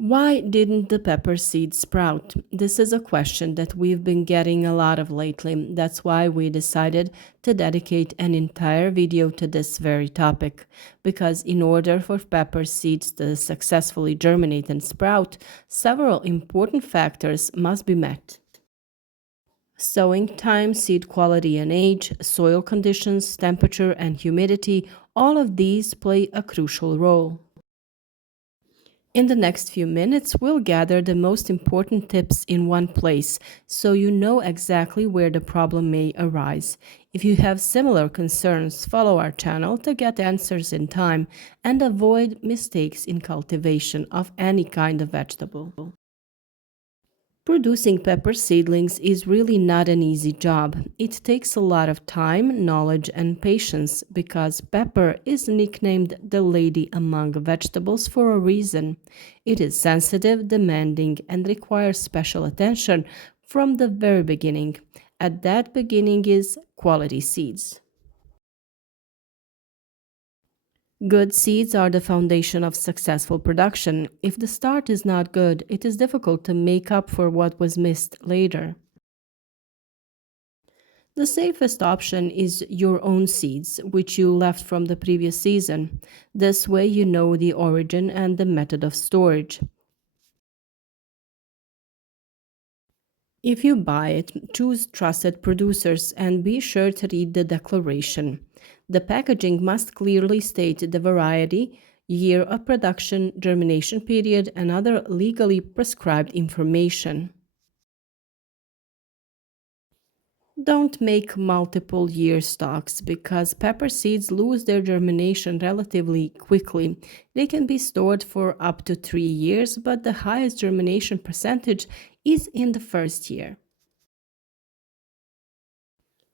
Why didn't the pepper seed sprout? This is a question that we've been getting a lot of lately. That's why we decided to dedicate an entire video to this very topic. Because in order for pepper seeds to successfully germinate and sprout, several important factors must be met. Sowing time, seed quality and age, soil conditions, temperature, and humidity, all of these play a crucial role. In the next few minutes, we'll gather the most important tips in one place so you know exactly where the problem may arise. If you have similar concerns, follow our channel to get answers in time and avoid mistakes in cultivation of any kind of vegetable. Producing pepper seedlings is really not an easy job. It takes a lot of time, knowledge, and patience because pepper is nicknamed the lady among vegetables for a reason. It is sensitive, demanding, and requires special attention from the very beginning. At that beginning is quality seeds. Good seeds are the foundation of successful production. If the start is not good, it is difficult to make up for what was missed later. The safest option is your own seeds, which you left from the previous season. This way, you know the origin and the method of storage. If you buy it, choose trusted producers and be sure to read the declaration. The packaging must clearly state the variety, year of production, germination period, and other legally prescribed information. Don't make multiple year stocks because pepper seeds lose their germination relatively quickly. They can be stored for up to 3 years, but the highest germination percentage is in the first year.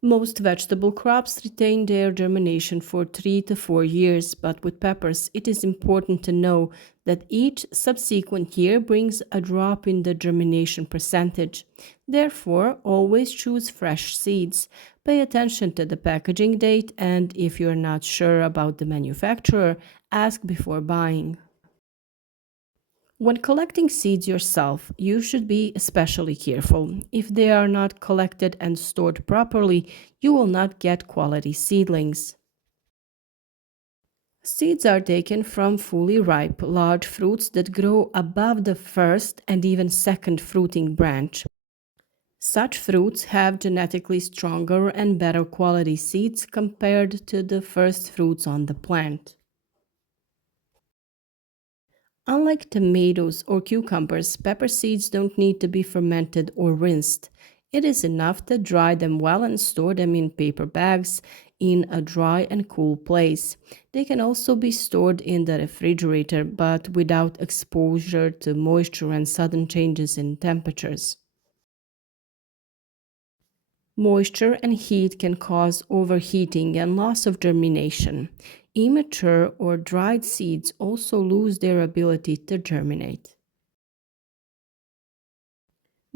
Most vegetable crops retain their germination for 3 to 4 years, but with peppers, it is important to know that each subsequent year brings a drop in the germination percentage. Therefore, always choose fresh seeds. Pay attention to the packaging date, and if you're not sure about the manufacturer, ask before buying. When collecting seeds yourself, you should be especially careful. If they are not collected and stored properly, you will not get quality seedlings. Seeds are taken from fully ripe, large fruits that grow above the first and even second fruiting branch. Such fruits have genetically stronger and better quality seeds compared to the first fruits on the plant. Unlike tomatoes or cucumbers, pepper seeds don't need to be fermented or rinsed. It is enough to dry them well and store them in paper bags in a dry and cool place. They can also be stored in the refrigerator but without exposure to moisture and sudden changes in temperatures. Moisture and heat can cause overheating and loss of germination. Immature or dried seeds also lose their ability to germinate.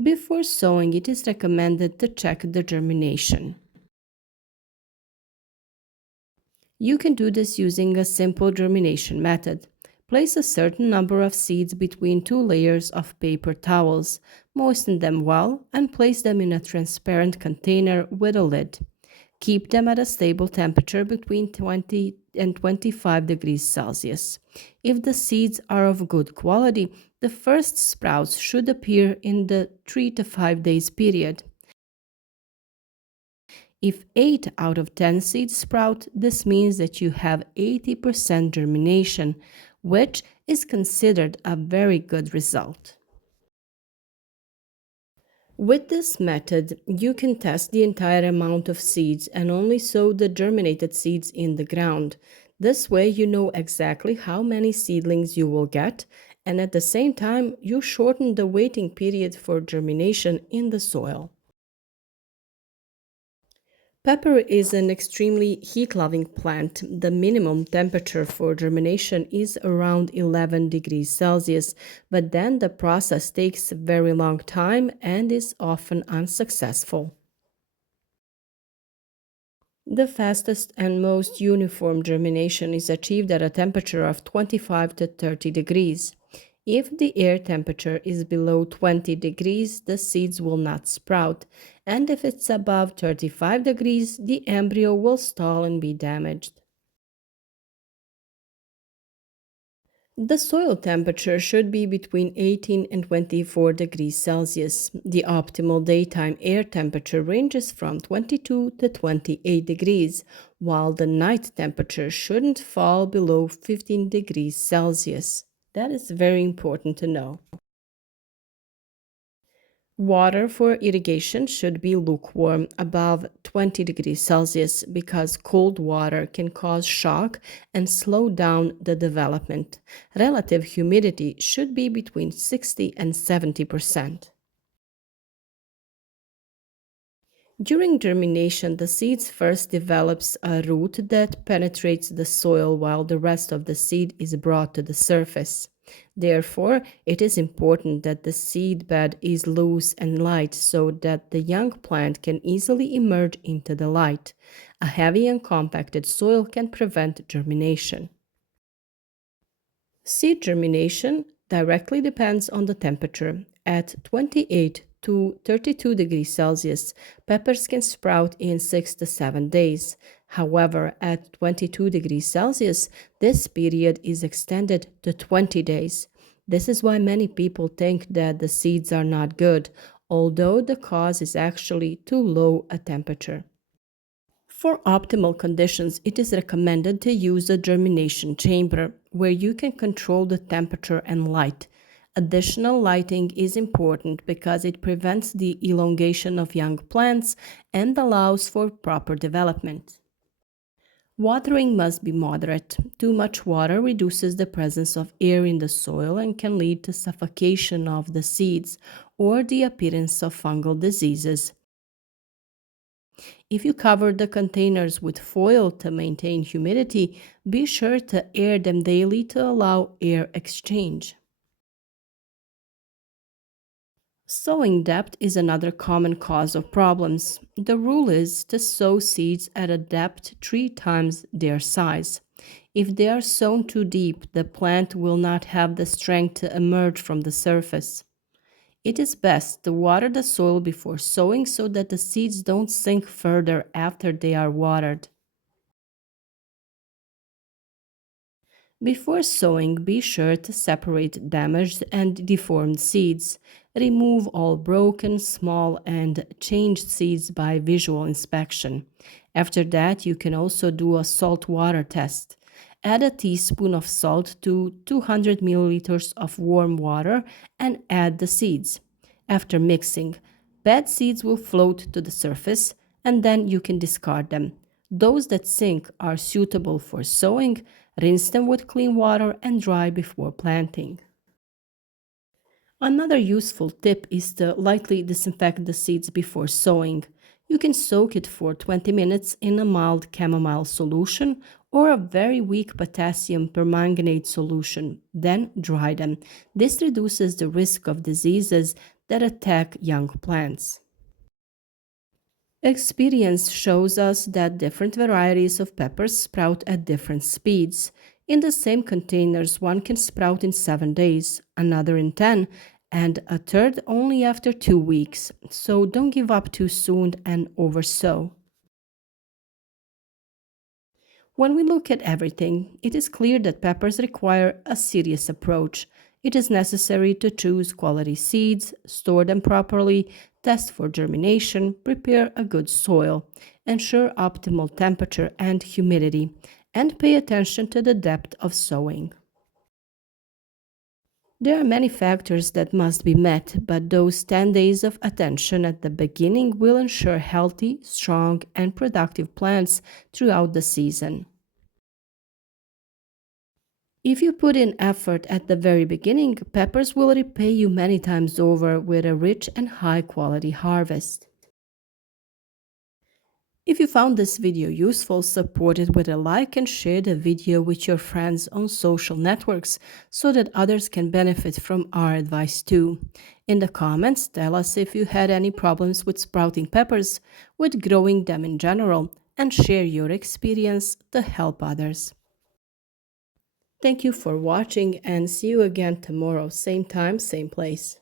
Before sowing, it is recommended to check the germination. You can do this using a simple germination method. Place a certain number of seeds between two layers of paper towels, moisten them well, and place them in a transparent container with a lid. Keep them at a stable temperature between 20 and 25 degrees Celsius. If the seeds are of good quality, the first sprouts should appear in the 3 to 5 days period. If 8 out of 10 seeds sprout, this means that you have 80% germination, which is considered a very good result. With this method, you can test the entire amount of seeds and only sow the germinated seeds in the ground. This way, you know exactly how many seedlings you will get, and at the same time, you shorten the waiting period for germination in the soil. Pepper is an extremely heat-loving plant. The minimum temperature for germination is around 11 degrees Celsius, but then the process takes a very long time and is often unsuccessful. The fastest and most uniform germination is achieved at a temperature of 25 to 30 degrees. If the air temperature is below 20 degrees, the seeds will not sprout, and if it's above 35 degrees, the embryo will stall and be damaged. The soil temperature should be between 18 and 24 degrees Celsius. The optimal daytime air temperature ranges from 22 to 28 degrees, while the night temperature shouldn't fall below 15 degrees Celsius. That is very important to know. Water for irrigation should be lukewarm, above 20 degrees Celsius, because cold water can cause shock and slow down the development. Relative humidity should be between 60 and 70%. During germination, the seed first develops a root that penetrates the soil while the rest of the seed is brought to the surface. Therefore, it is important that the seed bed is loose and light so that the young plant can easily emerge into the light. A heavy and compacted soil can prevent germination. Seed germination directly depends on the temperature. At 28 to 32 degrees Celsius, peppers can sprout in 6 to 7 days. However, at 22 degrees Celsius, this period is extended to 20 days. This is why many people think that the seeds are not good, although the cause is actually too low a temperature. For optimal conditions, it is recommended to use a germination chamber where you can control the temperature and light. Additional lighting is important because it prevents the elongation of young plants and allows for proper development. Watering must be moderate. Too much water reduces the presence of air in the soil and can lead to suffocation of the seeds or the appearance of fungal diseases. If you cover the containers with foil to maintain humidity, be sure to air them daily to allow air exchange. Sowing depth is another common cause of problems. The rule is to sow seeds at a depth 3 times their size. If they are sown too deep, the plant will not have the strength to emerge from the surface. It is best to water the soil before sowing so that the seeds don't sink further after they are watered. Before sowing, be sure to separate damaged and deformed seeds. Remove all broken, small, and changed seeds by visual inspection. After that, you can also do a salt water test. Add a teaspoon of salt to 200 milliliters of warm water and add the seeds. After mixing, bad seeds will float to the surface and then you can discard them. Those that sink are suitable for sowing. Rinse them with clean water and dry before planting. Another useful tip is to lightly disinfect the seeds before sowing. You can soak it for 20 minutes in a mild chamomile solution or a very weak potassium permanganate solution, then dry them. This reduces the risk of diseases that attack young plants. Experience shows us that different varieties of peppers sprout at different speeds. In the same containers, one can sprout in 7 days, another in 10, and a third only after 2 weeks. So don't give up too soon and oversow. When we look at everything, it is clear that peppers require a serious approach. It is necessary to choose quality seeds, store them properly, test for germination, prepare a good soil, ensure optimal temperature and humidity, and pay attention to the depth of sowing. There are many factors that must be met, but those 10 days of attention at the beginning will ensure healthy, strong, and productive plants throughout the season. If you put in effort at the very beginning, peppers will repay you many times over with a rich and high quality harvest. If you found this video useful, support it with a like and share the video with your friends on social networks so that others can benefit from our advice too. In the comments, tell us if you had any problems with sprouting peppers, with growing them in general, and share your experience to help others. Thank you for watching and see you again tomorrow, same time, same place.